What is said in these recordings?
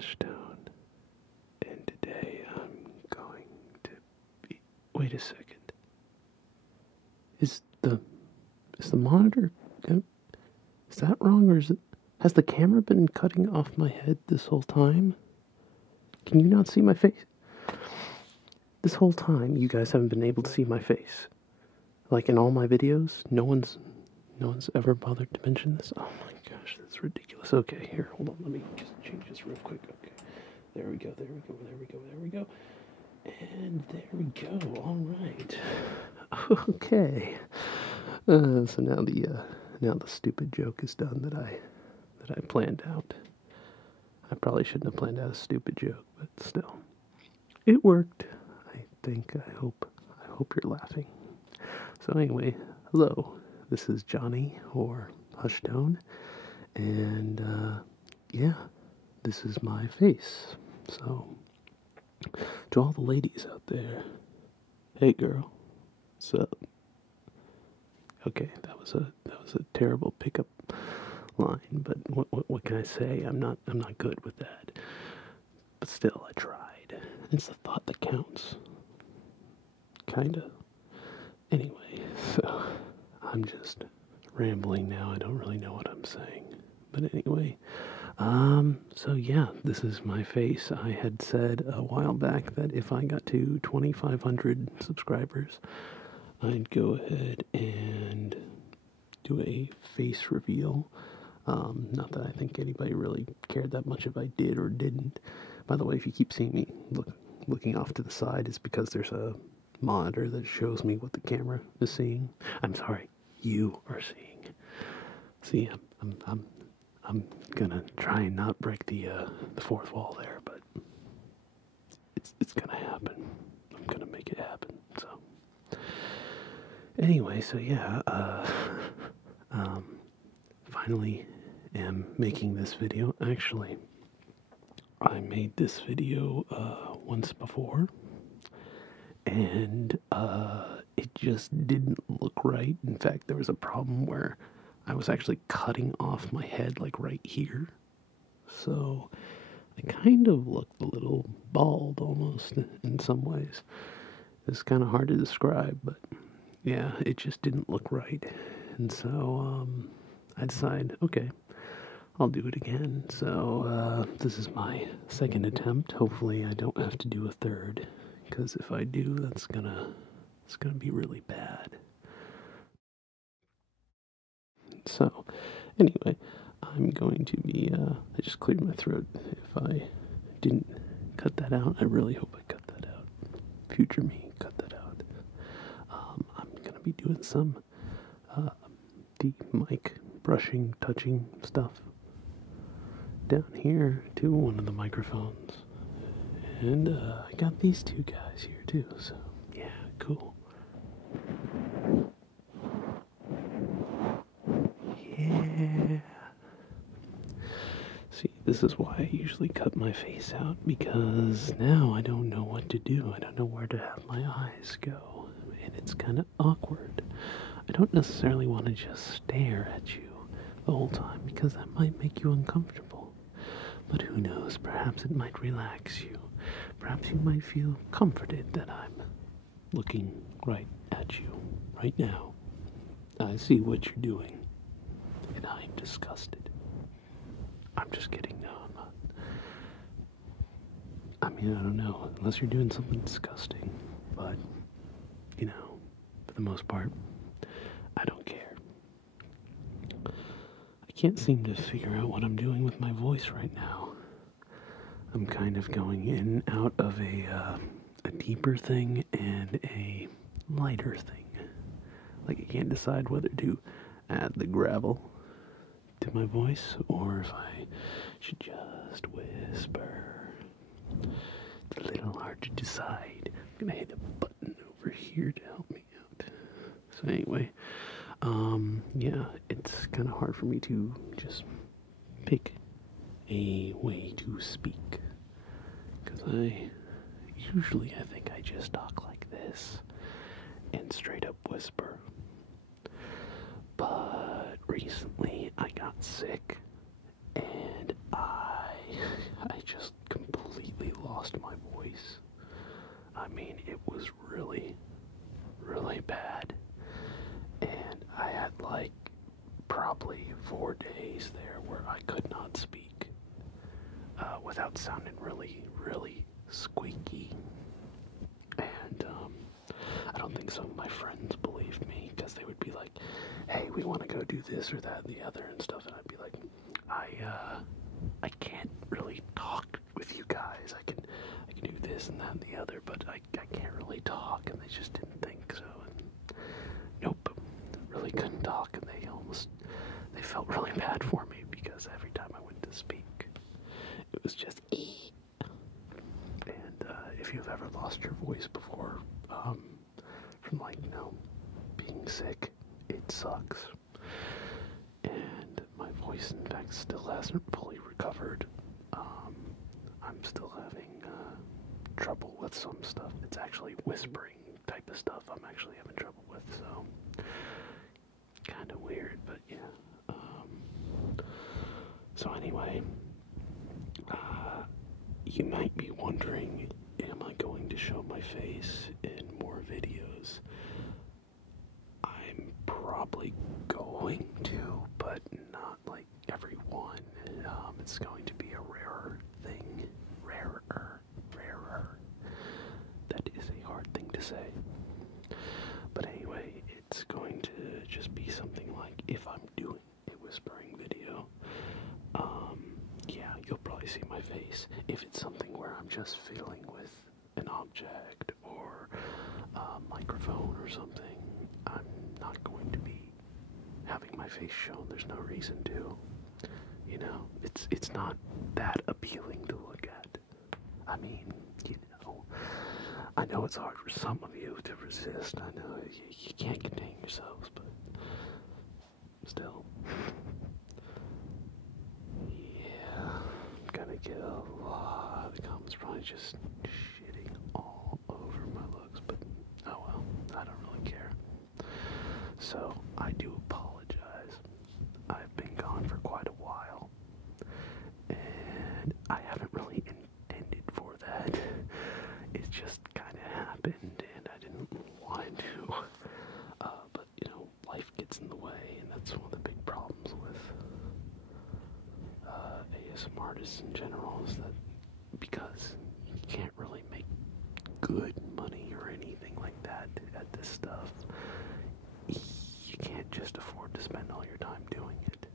Ashtone, and today I'm going to be... Wait a second. Is the monitor... Is that wrong, or is it... Has the camera been cutting off my head this whole time? Can you not see my face? This whole time, you guys haven't been able to see my face. Like in all my videos, no one's ever bothered to mention this. Oh my gosh, that's ridiculous. Okay, here, hold on, let me just change this real quick. Okay, there we go, there we go, there we go, there we go. And there we go, alright. Okay. So now the stupid joke is done that I planned out. I probably shouldn't have planned out a stupid joke, but still. It worked. I hope you're laughing. So anyway, hello. This is Johnny, or Ashtone, and yeah, this is my face. So, to all the ladies out there, hey girl, what's up? Okay, that was a terrible pickup line, but what can I say? I'm not good with that. But still, I tried. It's the thought that counts. Kinda. Anyway, so I'm just rambling now. I don't really know what I'm saying. But anyway, so yeah, this is my face. I had said a while back that if I got to 2,500 subscribers, I'd go ahead and do a face reveal. Not that I think anybody really cared that much if I did or didn't. By the way, if you keep seeing me looking off to the side, it's because there's a monitor that shows me what the camera is seeing. I'm sorry, you are seeing. See, I'm gonna try and not break the fourth wall there, but it's gonna happen. I'm gonna make it happen. So anyway, so yeah, finally am making this video. Actually, I made this video once before, and it just didn't look right. In fact, there was a problem where I was actually cutting off my head, like right here. So I kind of looked a little bald almost in some ways. It's kind of hard to describe, but yeah, it just didn't look right. And so I decided, okay, I'll do it again. So this is my second attempt. Hopefully I don't have to do a third, because if I do, it's gonna be really bad. So anyway, I'm going to be I just cleared my throat. If I didn't cut that out, I really hope I cut that out. Future me, cut that out. I'm gonna be doing some the mic brushing, touching stuff down here to one of the microphones. And I got these two guys here too, so yeah, cool. Yeah. See, this is why I usually cut my face out, because now I don't know what to do. I don't know where to have my eyes go, and it's kind of awkward. I don't necessarily want to just stare at you the whole time, because that might make you uncomfortable. But who knows, perhaps it might relax you. Perhaps you might feel comforted that I'm looking right at you right now. I see what you're doing, and I'm disgusted. I'm just kidding, no, I'm not. I mean, I don't know, unless you're doing something disgusting, but, you know, for the most part, I don't care. I can't seem to figure out what I'm doing with my voice right now. I'm kind of going in and out of a deeper thing and a lighter thing. Like, I can't decide whether to add the gravel to my voice or if I should just whisper. It's a little hard to decide. I'm gonna hit a button over here to help me out. So anyway, yeah, it's kind of hard for me to just pick a way to speak, because I think I just talk like this and straight up whisper. But recently I got sick, and I just lost my voice. I mean, it was really, really bad. And I had like probably 4 days there where I could not speak without sounding really, really squeaky. And I don't think some of my friends believed me, because they would be like, hey, we want to go do this or that and the other and stuff, and I'd be like, I can't really talk with you guys. I can do this and that and the other, but I can't really talk, and they just didn't think so. And nope, really couldn't talk, and they felt really bad for me, because every time I went to speak, it was just And if you've ever lost your voice before, from like, being sick, it sucks. And my voice, in fact, still hasn't fully recovered. I'm still having trouble with some stuff. It's actually whispering type of stuff I'm actually having trouble with, so kind of weird, but yeah. So anyway, you might be wondering, am I going to show my face in more videos? I'm probably going to, but not like every one. It's going to be a rarer thing. Rarer. That is a hard thing to say. But anyway, it's going to just be something like, if I'm doing a whispering video, yeah, you'll probably see my face. If it's something where I'm just fiddling with an object or a microphone or something, I'm not going to be having my face shown. There's no reason to. It's not that appealing to look at. I mean, I know it's hard for some of you to resist. I know you can't contain yourselves, but still. Yeah, I'm gonna get a lot of comments probably just shitting all over my looks, but oh well, I don't really care. So, I do apologize. I've been gone for quite a while, and I haven't really intended for that. It just kind of happened, and I didn't want to. But, life gets in the way, and that's one of the big problems with ASM artists in general, is that because you can't really make good money or anything like that at this stuff, you can't just afford to spend all your time doing it.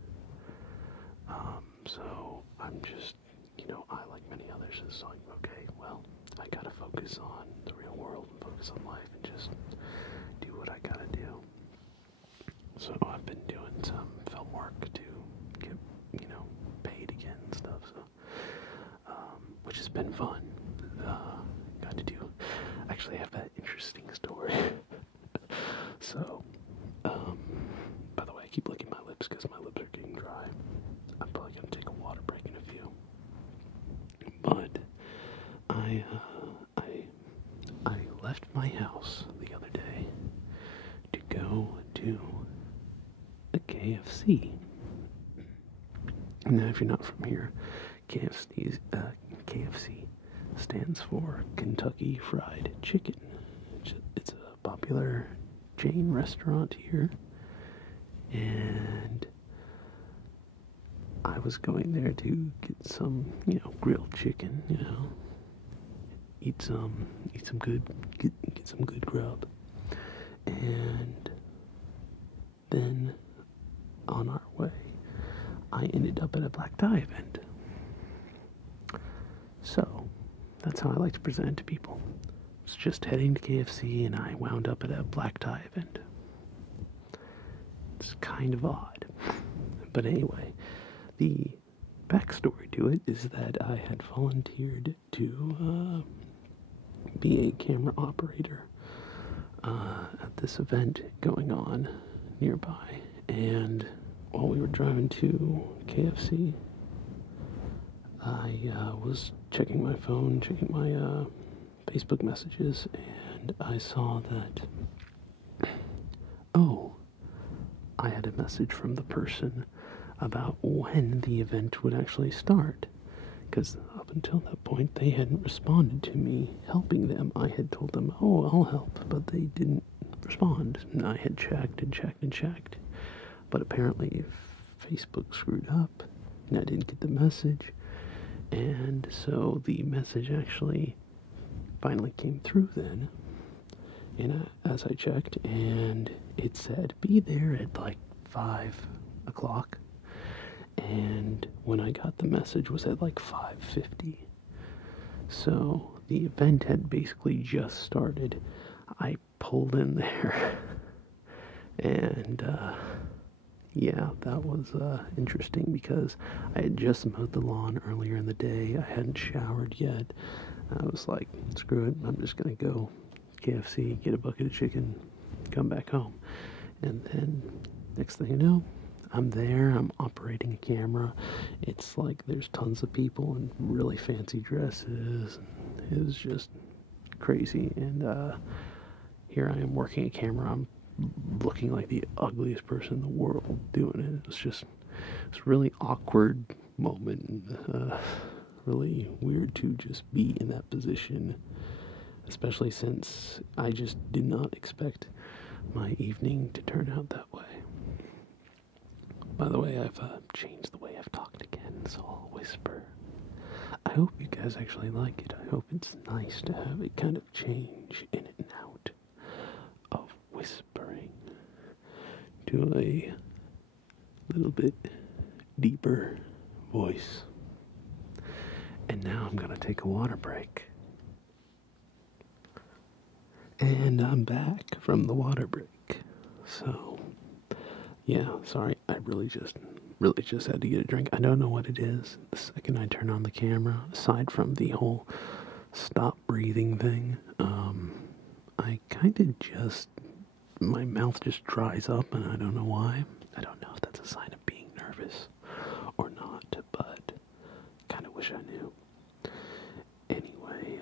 So I'm just, I, like many others, is like, okay, well, I gotta focus on the real world and focus on life and just do what I gotta do. So I've been doing some film work to get, paid again and stuff, so, which has been fun. Got to do, actually have that interesting story. So, by the way, I keep licking my lips because my lips are getting dry. I'm probably going to take a water break in a few. But I left my house the other day to go to a KFC. Now, if you're not from here, KFC stands for Kentucky Fried Chicken. It's a popular chain restaurant here, and I was going there to get some, grilled chicken, eat some good, get some good grub, and then on our way, I ended up at a black tie event. So that's how I like to present it to people. I was just heading to KFC, and I wound up at a black tie event. It's kind of odd, but anyway. The backstory to it is that I had volunteered to be a camera operator at this event going on nearby, and while we were driving to KFC, I was checking my phone, checking my Facebook messages, and I saw that, I had a message from the person about when the event would actually start, because up until that point, they hadn't responded to me helping them. I had told them, oh, I'll help, but they didn't respond. And I had checked and checked and checked. But apparently Facebook screwed up, and I didn't get the message. And so the message actually finally came through then. And as I checked, and it said, be there at like 5 o'clock. And when I got the message was at like 5:50. So the event had basically just started. I pulled in there. And, yeah, that was interesting because I had just mowed the lawn earlier in the day. I hadn't showered yet. I was like, screw it, I'm just going to go KFC, get a bucket of chicken, come back home. And then, next thing you know, I'm there, I'm operating a camera. It's like there's tons of people in really fancy dresses. It was just crazy. And here I am working a camera. I'm looking like the ugliest person in the world doing it. It's a really awkward moment. Really weird to just be in that position, especially since I just did not expect my evening to turn out that way. By the way, I've changed the way I've talked again, so I'll whisper. I hope you guys actually like it. I hope it's nice to have a kind of change in and out of whispering to a little bit deeper voice. And now I'm gonna take a water break. And I'm back from the water break. So, yeah, sorry, I really just had to get a drink. I don't know what it is. The second I turn on the camera, aside from the whole stop breathing thing, I kind of just, my mouth just dries up, and I don't know why. I don't know if that's a sign of being nervous or not, but kind of wish I knew. Anyway,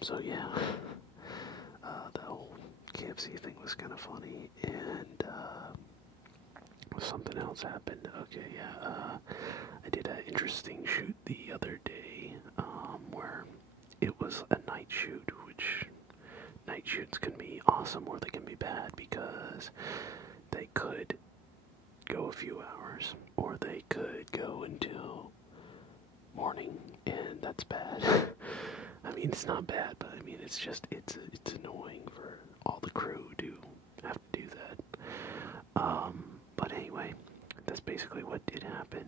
so yeah, the whole KFC thing was kind of funny, and something else happened. Okay, yeah, I did an interesting shoot the other day, where it was a night shoot, which night shoots can be awesome or they can be bad because they could go a few hours or they could go until morning, and that's bad. I mean, it's not bad, but I mean, it's annoying for all the crew to have to do that. But anyway, that's basically what did happen.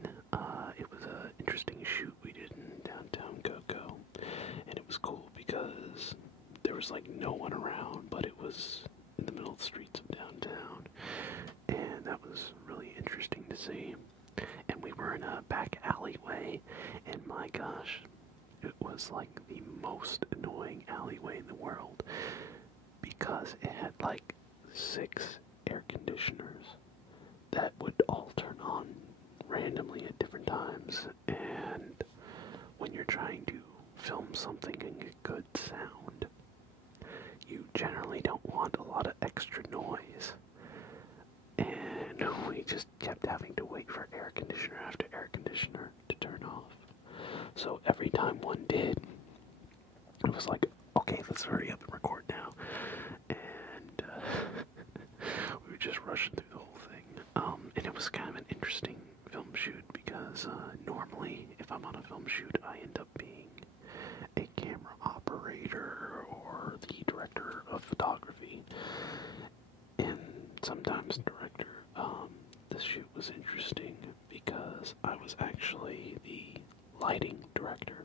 It was an interesting shoot we did in downtown Cocoa, and it was cool because there was like no one around, but it was in the middle of the streets of downtown, and that was really interesting to see. And we were in a back alleyway, and my gosh, it was like the most annoying alleyway in the world because it had like 6 air conditioners that would all turn on randomly at different times, and when you're trying to film something and get good sound, you generally don't want a lot of extra noise, and we just kept having to wait for air conditioner after air conditioner to turn off. So every time one did, it was like, okay, let's hurry up and record now, and we were just rushing through the whole thing. And it was kind of an interesting film shoot because normally if I'm on a film shoot, I end up being a camera operator or the director of photography, and sometimes director. This shoot was interesting because I was actually the lighting director,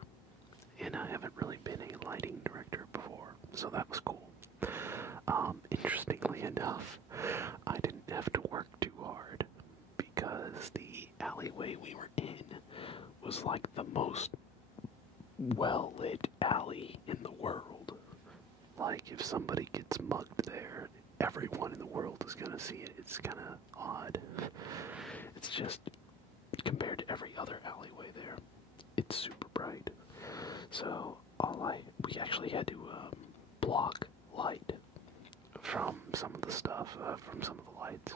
and I haven't really been a lighting director before, so that was cool. Interestingly enough, I didn't have to work too hard because the alleyway we were in was like the most well-lit alley in the world. Like, if somebody gets mugged there, everyone in the world is gonna see it. It's kind of odd. It's just, compared to every other alleyway there, it's super bright. So, we actually had to block light from some of the stuff, from some of the lights.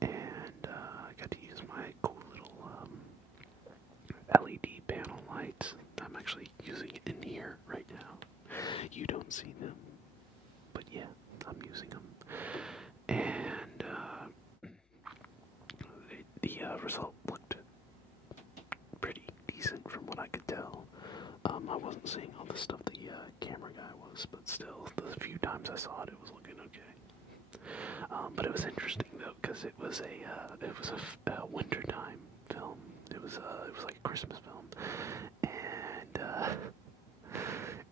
And I got to use my cool little LED panel lights. I'm actually using it in here right now. You don't see them, but yeah, I'm using them. And the result looked pretty decent from what I could tell. I wasn't seeing all the stuff the camera guy was, but still, the few times I saw it, it was looking okay. But it was interesting though, because it was a wintertime film. It was like a Christmas film, and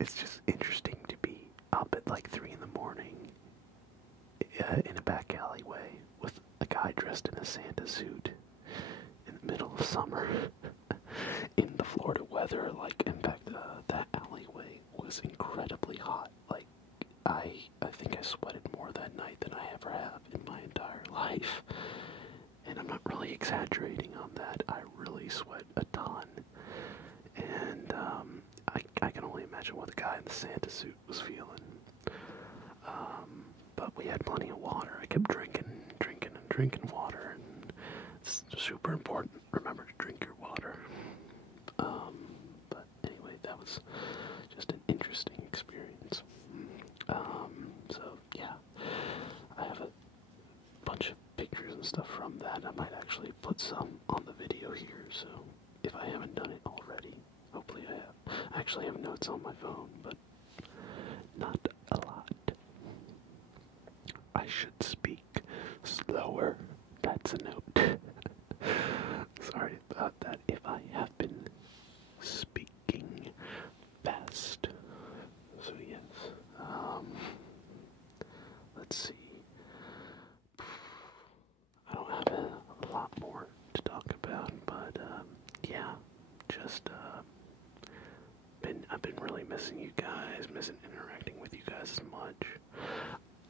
it's just interesting to be up at like 3 in the morning in a back alleyway with a guy dressed in a Santa suit in the middle of summer in the Florida weather. Like, in fact, that alleyway was incredibly hot. Like, I think I sweated more that night than I ever have in my entire life. And I'm not really exaggerating on that. I really sweat a ton. And I can only imagine what the guy in the Santa suit was feeling. But we had plenty of water. I kept drinking water. And it's super important. Remember to drink your water. But anyway, that was just an interesting experience. So yeah, I have a bunch of pictures and stuff from that. I might actually put some on the video here, so if I haven't done it already, hopefully I have. I actually have notes on my phone, but not a lot. I should speak slower. That's a note. Sorry about that if I have been speaking fast. So yes, let's see. I don't have a lot more to talk about, but yeah, just I've been really missing you guys, missing interacting with you guys as much.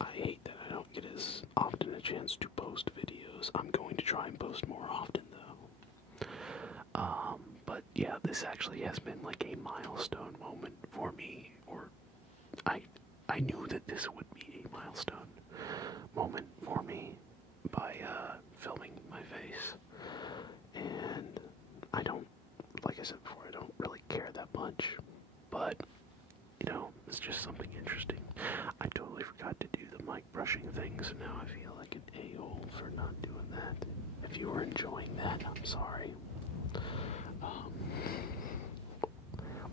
I hate that I don't get as often a chance to post videos. I'm going to try and post more often though. But yeah, this actually has been like a milestone moment for me, or I knew that this would be a milestone moment for me by filming my face. And I don't, like I said before, I don't really care that much, but you know, it's just something interesting. I totally forgot to do the mic brushing thing, so now I feel like an a-hole for not doing that. If you were enjoying that, I'm sorry.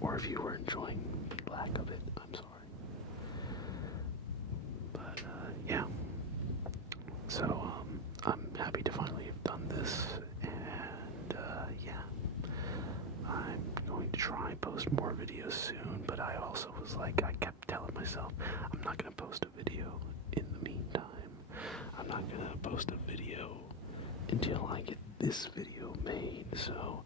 Or if you were enjoying the lack of it, I'm sorry. But yeah. So I'm happy to finally have done this, and yeah. I'm going to try and post more videos soon, but I also was like, I kept telling myself, I'm not going to post a video in the meantime. I'm not going to post a video until I get this video made. So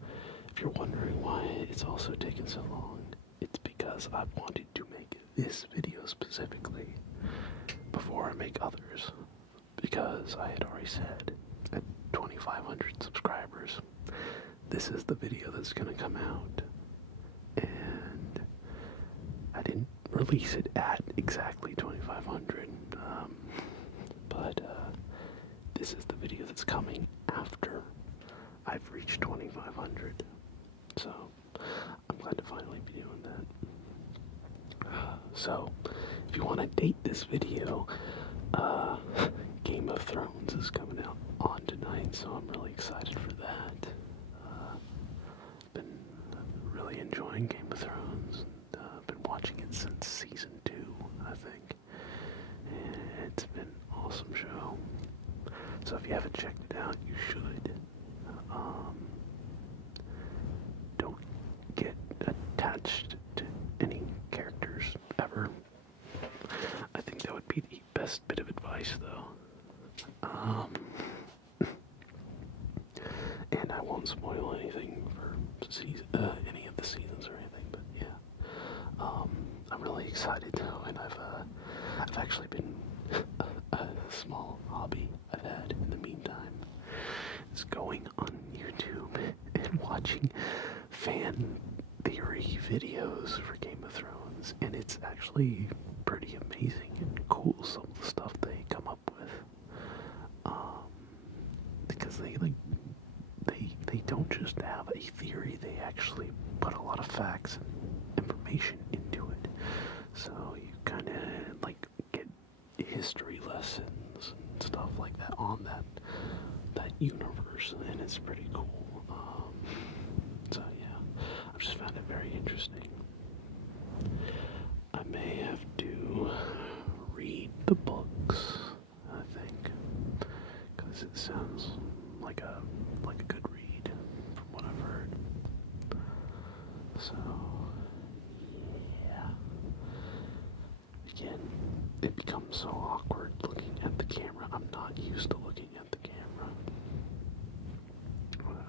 if you're wondering why it's also taken so long, it's because I've wanted to make this video specifically before I make others. Because I had already said, at 2,500 subscribers, this is the video that's going to come out. And I didn't release it at exactly 2,500, but this is the video that's coming after I've reached 2,500. So I'm glad to finally be doing that. So if you want to date this video, Game of Thrones is coming out on tonight, so I'm really excited for that. Been really enjoying Game of Thrones. Been watching it since season 2, I think. And it's been an awesome show. So if you haven't checked it out, you should. Don't get attached to any characters ever. I think that would be the best bit of advice, though. And I won't spoil anything for any of the seasons or anything, but yeah. I'm really excited though, and I've actually been a small hobby I've had in the meantime is going on YouTube and watching fan theory videos for Game of Thrones, and it's actually pretty amazing and cool, some of the stuff they come up with. Because they don't just have a theory, they actually put a lot of facts information into it. So you kind of like get history lessons and stuff like that on that universe, and it's pretty cool. So yeah, I've just found it very interesting. I may have to read the books, I think, because it sounds like a good read from what I've heard. So yeah, again, it becomes so awkward looking at the camera. I'm not used to looking at the camera,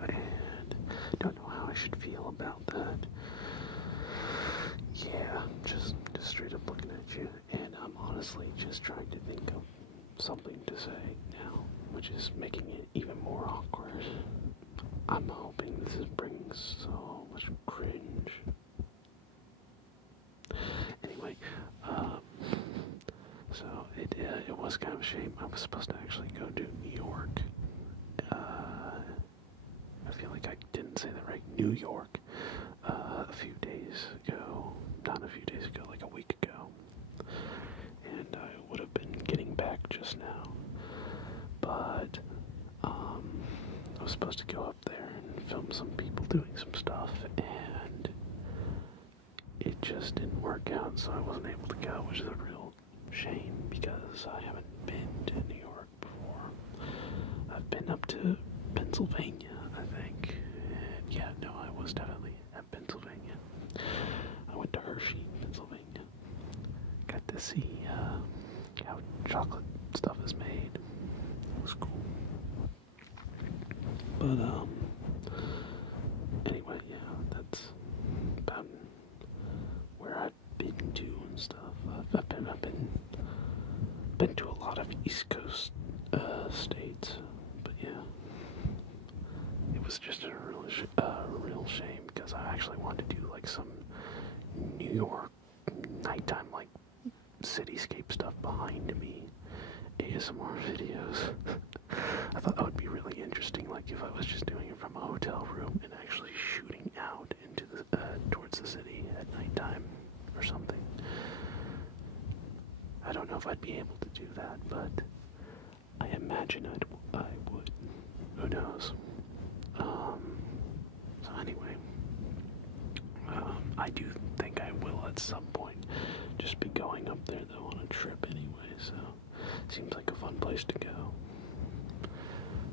and don't know how I should feel about that. Yeah, just straight up looking at you, and I'm honestly just trying to think of something to say now, which is making it even more awkward. I'm hoping this brings so much cringe. Anyway, so it was kind of a shame. I was supposed to actually go to New York. I feel like I didn't say that right. New York. A few days ago. Not a few days ago, like a week ago. And I would have been getting back just now. But I was supposed to go up there and film some people doing some stuff, and it just didn't work out, so I wasn't able to go, which is a real shame because I haven't been to New York before. I've been up to Pennsylvania, I think. And yeah, no, I was definitely at Pennsylvania. I went to Hershey, Pennsylvania. Got to see how chocolate stuff is made. It was cool. But anyway, yeah, that's about where I've been to and stuff. I've been to a lot of East Coast states, but yeah, it was just a real shame because I actually wanted to do like some New York nighttime like cityscape stuff behind me, ASMR videos. I thought that would be really interesting, like if I was just doing it from a hotel room and actually shooting out into the towards the city at nighttime or something. I don't know if I'd be able to do that, but I imagine I would. Who knows? So anyway, I do think I will at some point just be going up there though on a trip anyway, so seems like a fun place to go.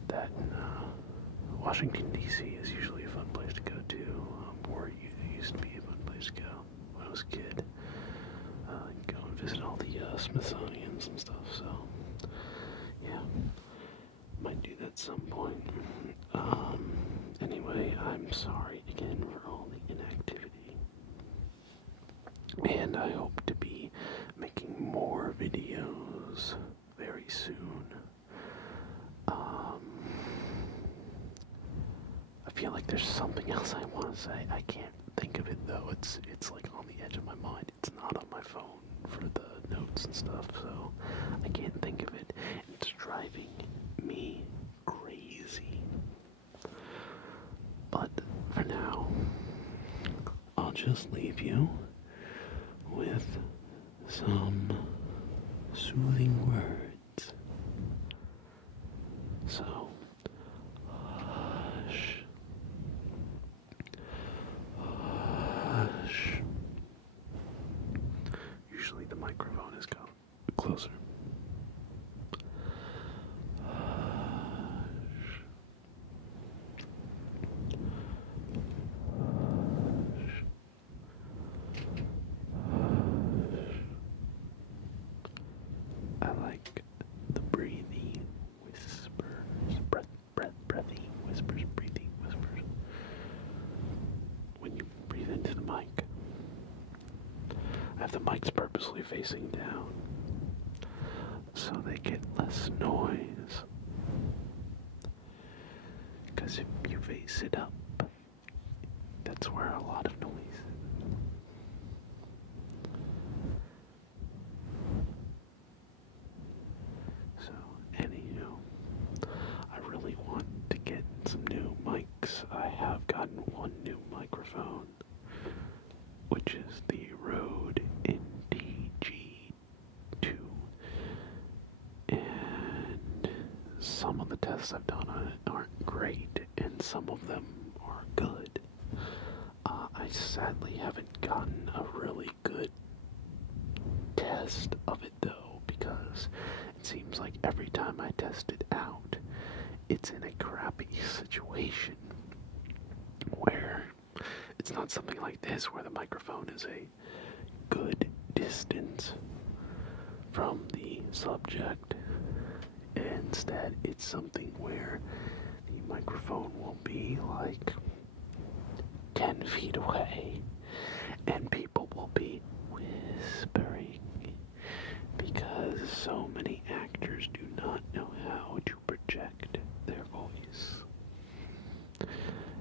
That and Washington DC is usually a fun place to go to, or it used to be a fun place to go when I was a kid. Go and visit all the Smithsonians and stuff, so yeah, might do that at some point. Anyway, I'm sorry again for all the inactivity, and I hope to be making more videos very soon. I feel like there's something else I want to say. I can't think of it though. It's like on the edge of my mind. It's not on my phone for the notes and stuff, so I can't think of it. It's driving me crazy. But for now, I'll just leave you with some soothing words. So, hush. Hush. Usually the microphone is closer. Hush. Hush. I like the breathy whispers, breathy whispers, breathy whispers. When you breathe into the mic, I have the mics purposely facing down so they get less noise. Because if you face it up, that's where a lot of noise is. So, anywho, I really want to get some new mics. I have gotten one new microphone, which is the some of the tests I've done on it aren't great, and some of them are good. I sadly haven't gotten a really good test of it though, because it seems like every time I test it out, it's in a crappy situation where it's not something like this where the microphone is a good distance from the subject. Instead, it's something where the microphone will be like 10 feet away, and people will be whispering because so many actors do not know how to project their voice.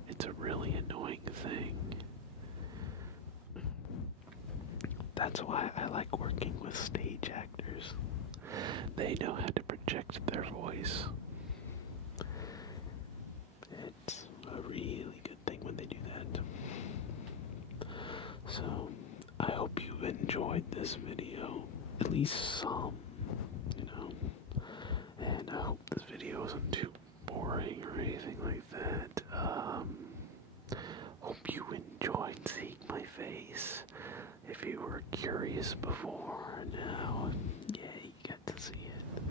It's a really annoying thing. That's why I like working with stage actors. They know how to project their voice. It's a really good thing when they do that. So, I hope you enjoyed this video, at least some, you know, and I hope this video isn't too boring or anything like that. Hope you enjoyed seeing my face. If you were curious before, now, yeah, you get to see it.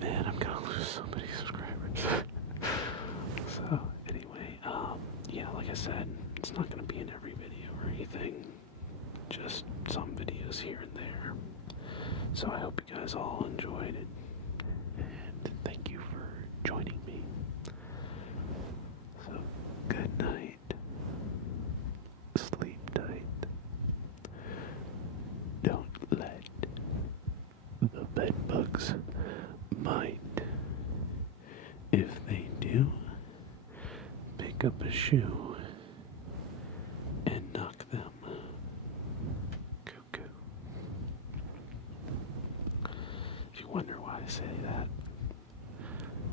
Man, I'm gonna lose so many subscribers. So, anyway, yeah, like I said, it's not gonna be in every video or anything. Just some videos here and there. So I hope you guys all enjoyed it. And thank you for joining me. So, good night. Sleep tight. Don't let the bed bugs bite. If they do, pick up a shoe and knock them cuckoo. If you wonder why I say that,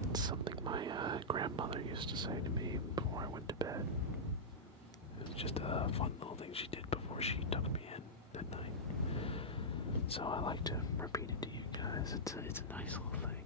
it's something my grandmother used to say to me before I went to bed. It was just a fun little thing she did before she tucked me in at night. So I like to repeat it to you guys. It's a nice little thing.